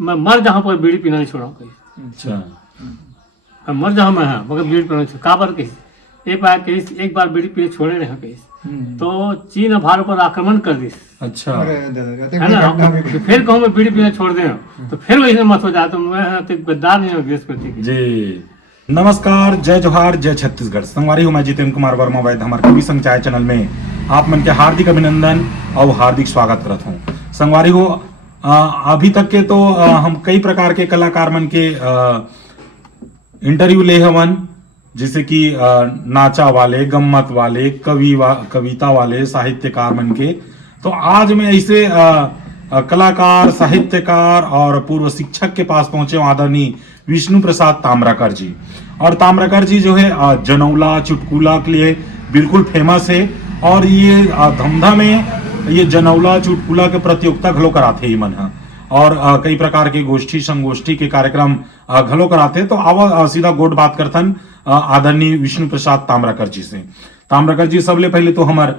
मैं मर जहाँ पर बीड़ी पीना नहीं छोड़ा कहीं। अच्छा। मैं मर जहाँ मैं है मगर बीड़ी पीना नहीं छोड़ा काबर कहीं एक बार बीड़ी पिए छोड़े रहे कहीं तो चीन और भारत पर आक्रमण कर दी। अच्छा। है ना, फिर कहूँ मैं बीड़ी पीना छोड़ दे तो फिर वही मत हो जाए तो मैं तो गद्दार नहीं हूँ देश प्रति जी। नमस्कार, जय जोहार, जय छत्तीसगढ़। संगवारी हूँ मैं जितेंद्र कुमार वर्मा वैद्य। हमारे कवि संचाय चैनल में आप मन के हार्दिक अभिनंदन और हार्दिक स्वागत करता हूँ। संगवारी हो अभी तक के तो हम कई प्रकार के कलाकार मन के इंटरव्यू ले हवन, जैसे कि नाचा वाले, गम्मत वाले, कविता वाले, साहित्यकार मन के। तो आज मैं ऐसे कलाकार, साहित्यकार और पूर्व शिक्षक के पास पहुंचे हूं, आदरणीय विष्णु प्रसाद ताम्राकर जी। और ताम्राकर जी जो है जनौला चुटकुला के लिए बिल्कुल फेमस है और ये धमधा में ये जनौला चुटकुला के प्रतियोगिता घलो कराते ही मन है और कई प्रकार के गोष्ठी संगोष्ठी के कार्यक्रम घलो कराते। तो आवा सीधा गोट बात करथन आदरणीय विष्णु प्रसाद ताम्राकर जी से। ताम्राकर जी, सबले पहले तो हमार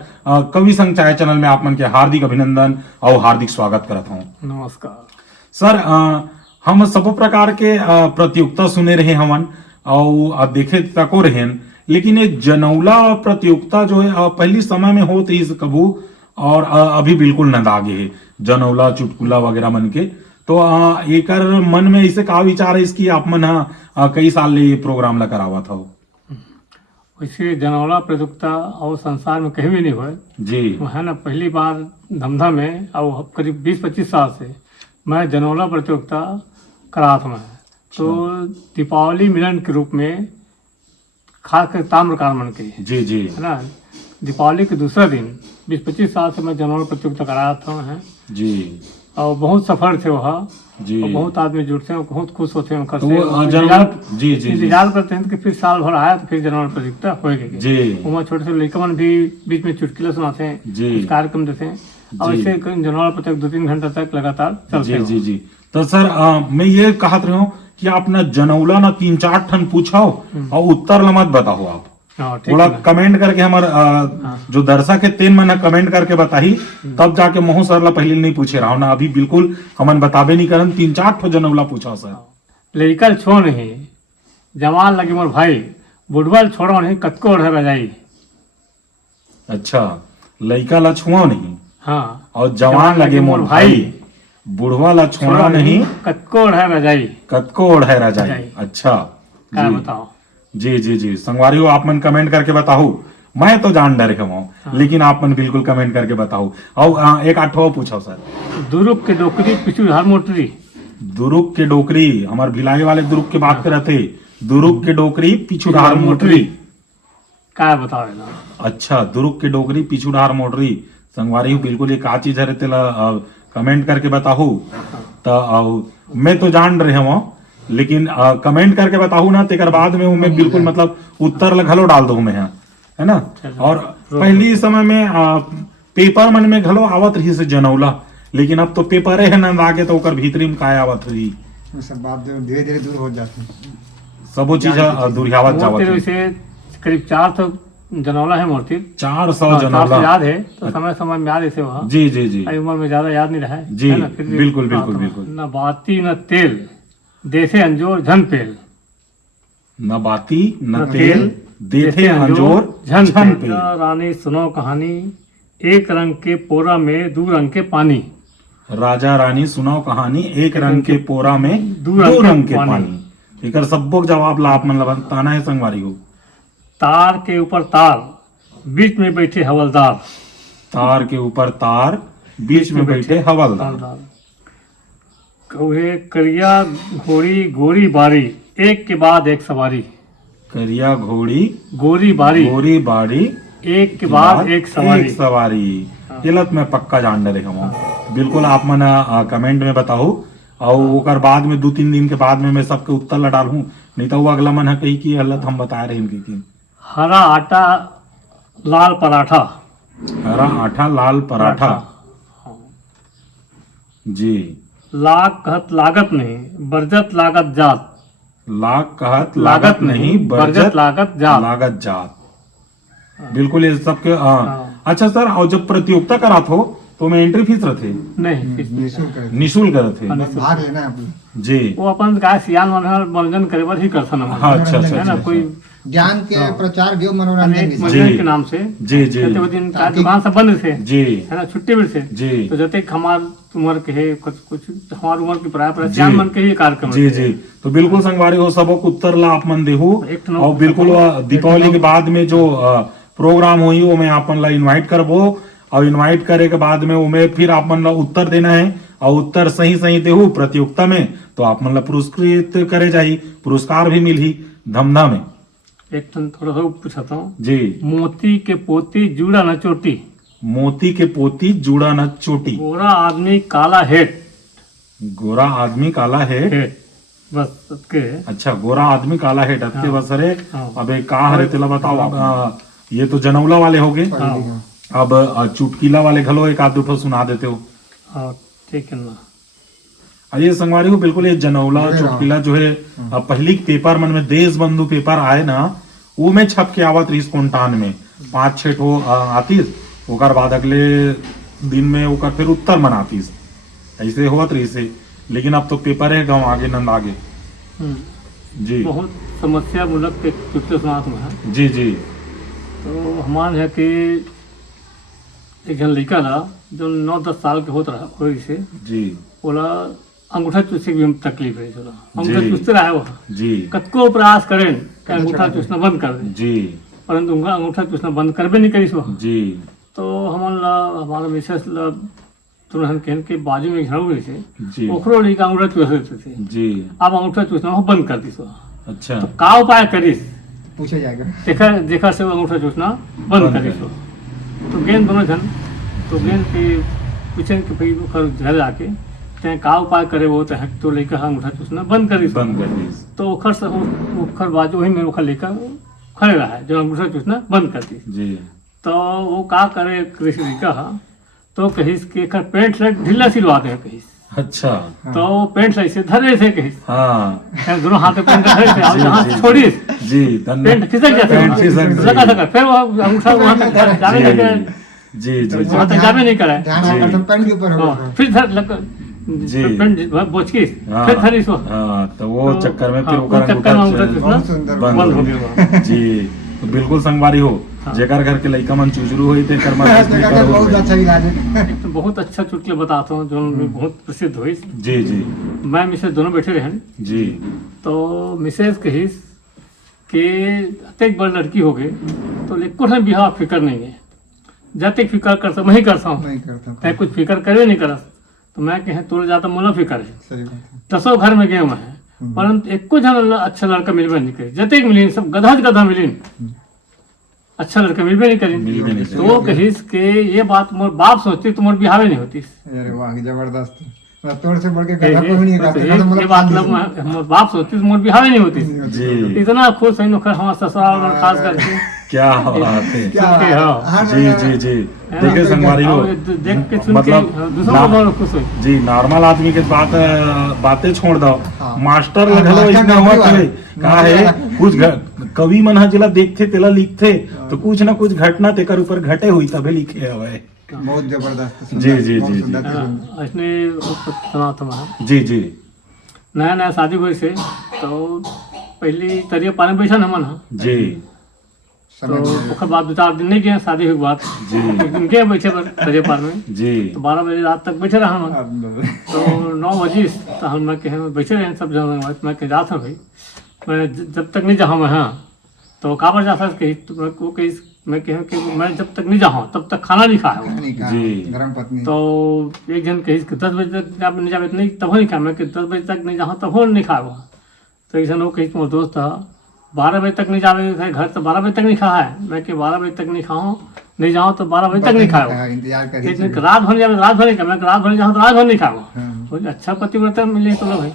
कवि संचाय चैनल में आप मन के हार्दिक अभिनंदन और हार्दिक स्वागत करता हूँ। नमस्कार सर। हम सब प्रकार के प्रतियोगिता सुने रहे हमन और देखे तको रहे, लेकिन ये जनौला प्रतियोगिता जो है पहली समय में होत ही कबू और अभी बिल्कुल न दागे है जनौला चुटकुला वगैरह मन के। तो एकर मन में ऐसे का विचार है इसकी आप मन कई साल ले ये प्रोग्राम ला करावा था? वैसे जनौला प्रतियोगिता और संसार में कहीं भी नहीं हुए जी। है ना, पहली बार धमधा में और करीब 20-25 साल से मैं जनौला प्रतियोगिता करा था मैं। तो दीपावली मिलन के रूप में खासकर ताम्रकार मन के जी जी है ना, दीपावली के दूसरा दिन 20-25 साल से मैं जनौला प्रतियोगिता कराया था है जी। और बहुत सफल थे वहाँ जी। और बहुत आदमी जुड़ते हैं, बहुत खुश होते हैं तो इंतजार करते हैं कि फिर साल भर आया तो फिर जनौला प्रतियोगिता होगी जी। वहाँ छोटे से लड़का मन भी बीच में चुटकुला सुनाते हैं, कुछ कार्यक्रम देते हैं और ऐसे जनौला प्रतियोगिता 2-3 घंटा तक लगातार चलते हैं। जी जी। तो सर मैं ये कहत रहा हूँ कि आप ना जनौला ना 3-4 ठन पूछाओ और उत्तर ला मत बताओ आप। थोड़ा कमेंट करके हमारे जो दर्शक है तेन मन कमेंट करके बताही, तब जाके मोह सर ला पहले नहीं पूछे रहा ना, अभी बिल्कुल हमन बताबे नहीं करन। 3-4 ठो जनौला पूछा सर। लड़का छो नहीं जवान लगे मोर भाई, बुढ़वा छोड़ो नहीं कतको ओढ़े रजाई। अच्छा, लड़का ला छुआ नहीं हाँ, और जवान लगे मोर भाई, बुढ़वा ला छोड़ा नहीं कतको ओढ़े रजाई। कतको ओढ़े रजाई। अच्छा क्या बताओ? जी जी जी। संगवारी हो आप मन कमेंट करके बताओ, मैं तो जान डरे हूँ लेकिन आप मन बिल्कुल कमेंट करके बताओ। और एक आठवा पूछो सर। दुरुक के डोकरी पिछू हर मोटरी। दुरुक के डोकरी, हमारे भिलाई वाले दुरुक के बात करते। दुरुक के डोकरी पिछू डार मोटरी। क्या बताओ ना? अच्छा, दुरुक के डोकरी पिछू डार मोटरी। संगवारी हो बिल्कुल ये का चीज है तेला कमेंट करके बताओ। तो मैं तो जान रहे हूँ लेकिन कमेंट करके बताऊ ना, तेकर बाद में मैं बिल्कुल मतलब उत्तर घलो डाल दू मैं, है ना। और पहली समय में पेपर मन में घलो आवत रही से जनौला, लेकिन अब तो पेपर है ना आगे तो ओकर भीतरी में काय आवत रही, सब बात धीरे धीरे दूर हो जाती, सबो चीज दूरियावत जावत। करीब 400 जनौला है मूर्ति, 400 जनौला याद है तो समय समय में याद ऐसे वहाँ। जी जी जी। उम्र में ज्यादा याद नहीं रहा है जी, बिल्कुल बिल्कुल बिल्कुल। न बाती न तेल देथे अंजोर झन पेल। न बाती न तेल देथे अंजोर झन पेल। रानी सुनो कहानी, एक रंग के पोरा में 2 रंग के पानी। राजा रानी सुनाओ कहानी, एक रंग के पोरा में 2 रंग के पानी। एक सबको जवाब ला आप मन बताना है संगवारी को। तार के ऊपर तार बीच में बैठे हवलदार। तार के ऊपर तार बीच में बैठे हवलदार। कौहे करिया घोड़ी गोरी बारी, एक के बाद एक सवारी। करिया घोड़ी गोरी बारी एक के बाद एक सवारी। गलत में पक्का जान डरे हम बिल्कुल। आप मन कमेंट में बताओ और ओकर बाद में 2-3 दिन के बाद में मैं सबके उत्तर ला डालूं, नहीं तो वो अगला मन है कही की गलत हम बता रहे हैं। हरा आटा लाल पराठा। हरा आटा लाल पराठा जी। लाग कहत लागत नहीं बरजत लागत जात। लाग कहत लागत नहीं बरजत लागत जात। बिल्कुल ये सबके अच्छा सर। और जब प्रतियोगिता करा हो तो मैं एंट्री फीस रथे नहीं किस नहीं। निःशुल्क है। निःशुल्क रथे हाँ, भाग लेना है आप लोग। जी वो अपन का सियान मनोरंजन करे बर ही करता ना हाँ अच्छा अच्छा है ना अच्छा कोई ज्ञान के हाँ। प्रचार भी हो, मनोरंजन अनेक भी। मनोरंजन के नाम से जी जी कहते वो दिन का दुकान सब बंद थे जी है ना छुट्टी भी थे जी तो जते हमार उम्र के है कुछ कुछ हमार उम्र की प्राय जी। सियान मन के ही कार्यक्रम जी जी तो बिल्कुल संगवारी हो सबक उत्तर ला आप मन देहू एक ठो और बिल्कुल दीपावली के बाद में जो प्रोग्राम हुई वो मैं आपन ला इनवाइट करबो और इनवाइट करे के बाद में वो में फिर आप मन ला उत्तर देना है और उत्तर सही सही देहू प्रतियोगिता में तो आप मन ला पुरस्कृत करे जाही, पुरस्कार भी मिलही धमधा में। एक टन थोड़ा सा पूछता हूँ जी मोती के पोती जुड़ा न चोटी मोती के पोती जुड़ा न चोटी गोरा आदमी काला हेट गोरा आदमी काला है हेट बस के अच्छा गोरा आदमी काला है डटके हाँ। बस अरे हाँ। अबे कहाँ हरे तेला बताओ आप ये तो जनौला वाले हो गए हाँ अब चुटकीला वाले घलो एक आध दो ठो सुना देते हो। हाँ ठीक है ना और ये संगवारी हो बिल्कुल ये जनौला अरे चुटकीला जो है पहली पेपर मन में देश बंधु पेपर आए ना वो में छप के आवत रही कोंटान में 5-6 ठो आतीस ओकर बाद अगले दिन में ओकर फिर उत्तर मन आतीस ऐसे होत रही से लेकिन अब तो पेपर है गाँव आगे नंद आगे जी बहुत समस्या मूलक के चुटकुले सुनात में है जी जी तो हमारे यहाँ के एक जन लड़का ला जो 9-10 साल के होत रहा होई से जी बोला अंगूठा चूसे की भी तकलीफ है थोड़ा अंगूठा जी। चूसते रहा वो जी कतको प्रयास करें कि अंगूठा चूसना बंद कर दे जी परंतु उनका अंगूठा चूसना बंद करबे नहीं करी सो जी तो हमारा मिसेस ला तुरंत कहन के बाजू में झाड़ू गई से जी ओकरो लड़का अंगूठा चूसते थे जी अब अंगूठा चूसना वो बंद कर दी सो अच्छा तो का उपाय करीस पूछे जाएगा। देखा देखा से वो अंगूठा चूसना बंद करी सो तो गेंद दोनों जन तो गेंद के पूछे कि भाई ओकर घर आके ते का उपाय करे वो तो लेकर अंगूठा चूसना बंद करी सो बंद कर दी तो ओखर से ओखर बाजू वही में ओखर लेकर खड़े रहा है जो अंगूठा चूसना बंद कर दी जी तो वो का करे कृषि लड़का तो कहिस कि एकर पेंट शर्ट ढीला सिलवा दे कहिस अच्छा तो पेंट शर्ट से धरे थे कहिस हाँ यार दोनों हाथ पेंट धरे थे और जी, यहाँ जी, छोड़िस जी धन्यवाद पेंट खिसक जाते पेंट खिसक लगा लगा फिर वो अंगूठा वहाँ तक जावे नहीं करे जी जी जी वहाँ तक जावे नहीं करे ध्यान जी। रखना, तो पेन के ऊपर होगा। हाँ, फिर धर लग जी। पेंट बोच के हाँ, फिर धरी सो हाँ तो वो तो, चक्कर में फिर हाँ, ओकर वो चक्कर में अंगूठा अंगूठा बहुत सुंदर बंद बंद हो हो गया गया जी तो बिल्कुल संगवारी हो हाँ। जेकर घर के लइका मन चुजरू होई ते कर मन ऐसे करके बहुत अच्छा इलाज है। एक तो बहुत अच्छा चुटकुले बताता हूँ जो बहुत प्रसिद्ध हुई जी जी मैं मिसेस दोनों बैठे रहे जी तो मिसेस कहिस कि एक बड़ लड़की हो गई तो लेको है बिहार फिक्र नहीं है जब तक फिक्र करता मैं ही करता हूँ नहीं करता तय कुछ फिक्र करे नहीं करस तो मैं कहे तोड़ जाता मोला फिक्र है सही बात है। 10 घर में गए मैं है परंतु एको जन अच्छा लड़का मिलबे नहीं करे जतेक मिली सब गधा गधा मिली अच्छा लड़का मिलबे नहीं करी मिलबे नहीं तो वो कहिस कि ये बात मोर बाप सोचती तो मोर बिहावे नहीं होती अरे वाह जबरदस्त। मतलब तोड़ से बढ़ के गधा कोई नहीं करता, गधा तो ये मतलब बात शांति से। मोर बाप सोचती तो मोर बिहावे नहीं होती जी इतना खुश है नौकर हमारा ससुराल में खास करके क्या बात है क्या सुन के, हाँ। हर जी जी जी देखिए संगवारी हो और देख के सुन के मतलब दूसरों को बहुत खुश हुई जी नॉर्मल आदमी के बातें छोड़ दो हाँ। मास्टर हाँ, लगलो मास्टर इसमें हुआ नौकरी कि का वाला। है कुछ कवि मन ह जिला देखते तेला लिखते तो कुछ ना कुछ घटना तेकर ऊपर घटे हुई तभी लिखे हवे बहुत जबरदस्त। जी, जी, बहुत जी, सुंदर जी। थे सुंदर। इसने सुना था मैं जी जी नया नया शादी हुई से तो पहली तरिया पानी बैठा न मन हा जी तो समझ गए। ओकर बाद 2-4 दिन नहीं गए शादी हुई के बाद जी। एक दिन गए बैठे पर तरिया पार में जी तो 12 बजे रात तक बैठे रहा हम अब तो 9 बजे तो हम मैं कहे बैठे रहे सब जन मैं कह जाता भाई मैं जब तक नहीं जाऊँ मैं हाँ तो काबर जाता कही तो वो कही मैं कह कि मैं जब तक नहीं जाऊँ तब तक खाना नहीं खाया नहीं कहा, जी। धर्म पत्नी। तो एक जन कही कि 10 बजे तक जब नहीं जावे तो नहीं तब नहीं खाया मैं कि 10 बजे तक नहीं जाऊँ तब नहीं खाया वहाँ तो एक जन वो कही तुम्हारा दोस्त था 12 बजे तक नहीं जावे घर तो 12 बजे तक नहीं खाया है मैं कि 12 बजे तक नहीं खाऊँ नहीं जाऊँ तो 12 बजे तक नहीं खाया इंतजार कर एक दिन रात भर जावे रात भर नहीं खाया मैं रात भर जाऊँ तो रात भर नहीं खाऊँ हाँ। बोले अच्छा पतिव्रता मिले तो लो भाई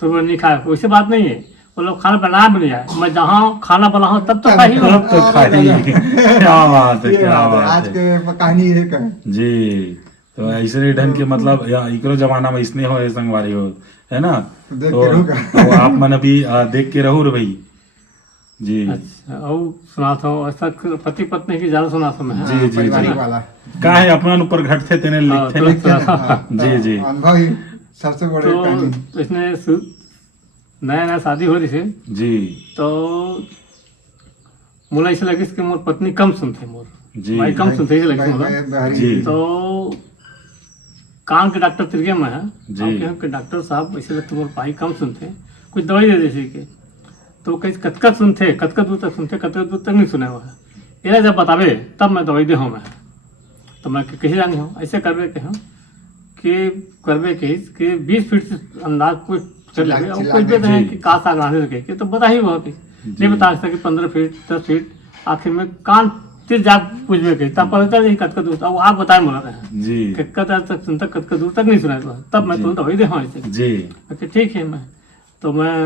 तो वो नहीं खाया वैसे बात नहीं है वो लोग खाना बना भी नहीं जाए मैं जहाँ खाना बनाऊँ तब तो खाई तब तो खाई क्या बात है ये क्या बात है, बात आज है के कहानी ये कहे। जी तो ऐसे ढंग के मतलब या इकरो जमाना में इसने हो संगवारी हो है ना देख तो, के रहूंगा। तो आप मन अभी देख के रहो रे भाई जी अच्छा और सुना था ऐसा पति पत्नी की ज्यादा सुना था मैं। जी, जी, पारिवारिक जी। वाला का है अपना ऊपर घटते तेने हाँ, लिखते तो लिखते थोड़ा सा हाँ, जी, जी। अनुभव ही सबसे बड़े कहानी। तो इसने नया नया शादी हो रही थी जी तो मुला ऐसे लगे कि मोर पत्नी कम सुनते मोर जी भाई कम सुनते ऐसे लगे मोला। जी। तो कान के डॉक्टर तिरगे में है जी। हम कहे कि डॉक्टर साहब ऐसे लगते मोर भाई कम सुनते कुछ दवाई दे देसी के। तो कहीं कतकत सुनते कतकत दूर तक सुनते कतकत दूर तक नहीं सुने हुआ है ये जब बतावे तब मैं दवाई दे हूँ मैं। तो मैं कैसे जानी हूँ ऐसे करवे के हूँ कि करवे के 20 फीट से अंदाज कुछ कर लगे और कुछ भी है कि काश आग आने लगे तो बता ही हुआ कि नहीं बता सके 15 फीट 10 फीट आखिर में कान फिर जा पूछवे के तब पता चल कतकत दूर तक आप बताए बोला रहे जी कतकत तक सुनता कतकत दूर तक नहीं सुना तब मैं तुरंत दवाई दे हूँ ऐसे। जी अच्छा ठीक है मैं तो मैं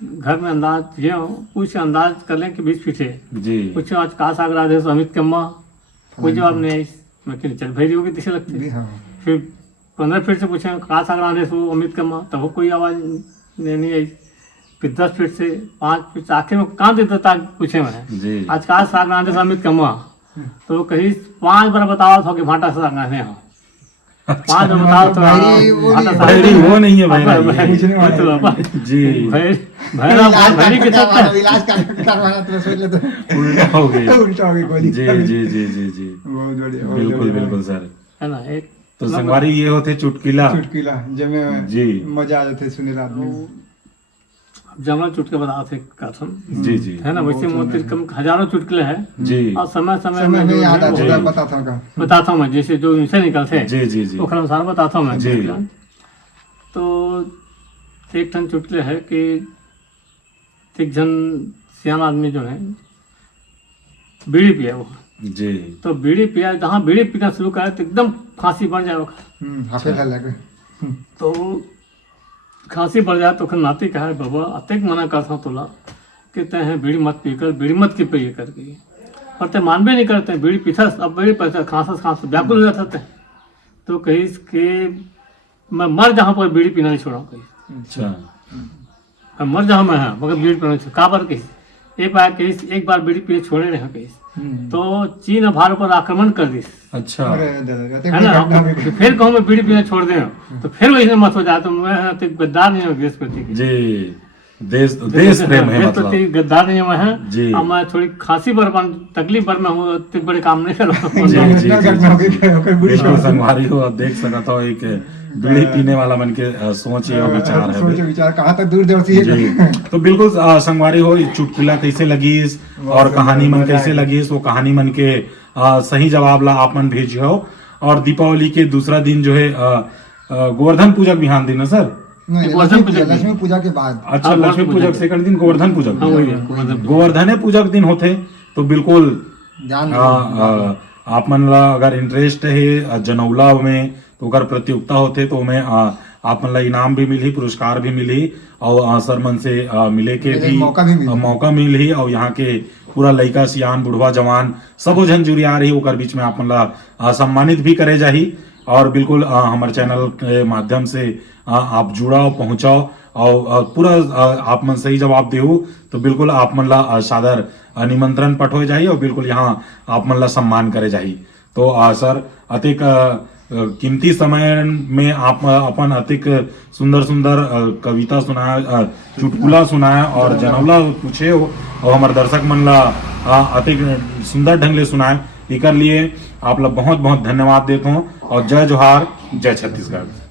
घर में अंदाज ये हूँ कुछ अंदाज कर लें कि 20 फीट है जी कुछ आज काश आग रहा है अमित के अम्मा कोई जवाब नहीं आई। मैं कि चल भैरी होगी दिशा लगती हाँ फिर 15 फीट से पूछे कहाँ से आगे सो अमित के माँ तब कोई आवाज़ नहीं आई। फिर 10 फीट से 5 फीट से आखिर में कहाँ देता था पूछे मैं जी आज कहाँ से आगे अमित के माँ तो कहीं 5 बार बताओ था कि भाटा से आगे हो 5 बार बताओ तो भैरी वो नहीं है भैरी जी भैरी के साथ इलाज करवाना तो सोच ले तो उल्टा हो गई उल्टा हो गई गोली। जी जी जी जी जी बहुत बढ़िया बहुत बिल्कुल बढ़िया। बिल्कुल सर। है ना एक तो संगवारी ये होते चुटकिला चुटकिला जिसमें जी मजा आ जाते सुने रात में। जमल चुटके बता थे कथन जी जी है ना वैसे मोती कम हजारों चुटकुले हैं जी और समय समय समय में में जो याद है आता वो है बताता हूँ का बताता हूँ मैं जैसे जो इनसे निकलते हैं जी जी जी वो अनुसार बताता हूँ मैं जी। चुटकुला। तो एक ठन चुटकुले है कि एक जन सियान आदमी जो है बीड़ी पिया वो जी तो बीड़ी पिया जहाँ बीड़ी पीना शुरू करे तो एकदम खांसी बढ़ जाए वो। हाफे था लगे तो खांसी बढ़ जाए तो फिर नाती कहा है बाबा अतेक मना करता हूँ तोला कहते हैं बीड़ी मत पीकर बीड़ी मत की पिए करके पर ते मानबे नहीं करते बीड़ी पीथस अब बीड़ी पीथस खांसस व्याकुल हो जाते तो कहीं कि मैं मर जहाँ पर बीड़ी पीना नहीं छोड़ा कहीं अच्छा मैं मर जहाँ मैं है मगर बीड़ी पीना नहीं छोड़ा का बार कहीं एक बार बीड़ी पिए छोड़े रहे कहीं तो चीन और भारत पर आक्रमण कर दी अच्छा अरे दादा है ना तो फिर कहूँ मैं बीड़ी पीना छोड़ दे तो फिर वैसे मत हो जाए तो मैं तो गद्दार नहीं हूँ देश प्रति जी देश देश प्रेम है देश मतलब प्रति गद्दार नहीं हूँ मैं है जी। अब मैं थोड़ी खांसी पर तकलीफ पर मैं हूँ इतने बड़े काम नहीं कर रहा हूँ। जी, जी, इतना जी, गर्मी हो गई कि होकर बुरी बिल्कुल समझ। संगवारी हो आप देख सकता हो एक बीड़ी पीने वाला मन के सोच है और विचार है सोचो विचार कहाँ तक दूरदर्शी है। जी तो बिल्कुल संगवारी हो ये चुटकुला कैसे लगी और कहानी मन कैसे लगी वो कहानी मन के सही जवाब ला आप मन भेजियो। और दीपावली के दूसरा दिन जो है गोवर्धन पूजक बिहान दिन है सर। नहीं, गोवर्धन पूजक लक्ष्मी पूजा के बाद अच्छा हाँ, लक्ष्मी पूजक से दिन गोवर्धन पूजक हाँ, वही है, गोवर्धन पूजक। गोवर्धने पूजक दिन होते तो बिल्कुल ध्यान आप मन ला अगर इंटरेस्ट है जनौला में तो अगर प्रतियोगिता होते तो मैं आप मन ला इनाम भी मिली पुरस्कार भी मिली और सर मन से मिले के भी मौका मिली और यहाँ के पूरा लड़का सियान बुढ़वा जवान सब जन जुड़ी आ रही ओकर बीच में आप मन ला सम्मानित भी करे जाही। और बिल्कुल हमारे चैनल के माध्यम से आप जुड़ाओ पहुंचाओ और पूरा आप मन सही जवाब देहु तो बिल्कुल आप मन ला सादर निमंत्रण पठो जाही और बिल्कुल यहाँ आप मन ला सम्मान करे जाही। तो सर अतिक कीमती समय में आप अपन अतिक सुंदर सुंदर कविता सुनाया चुटकुला सुनाया और जनौला पूछे हो और हमारे दर्शक मन ला अतिक सुंदर ढंग ले सुनाए इकर लिए आप लोग बहुत बहुत धन्यवाद देता हूँ और जय जोहार जय छत्तीसगढ़।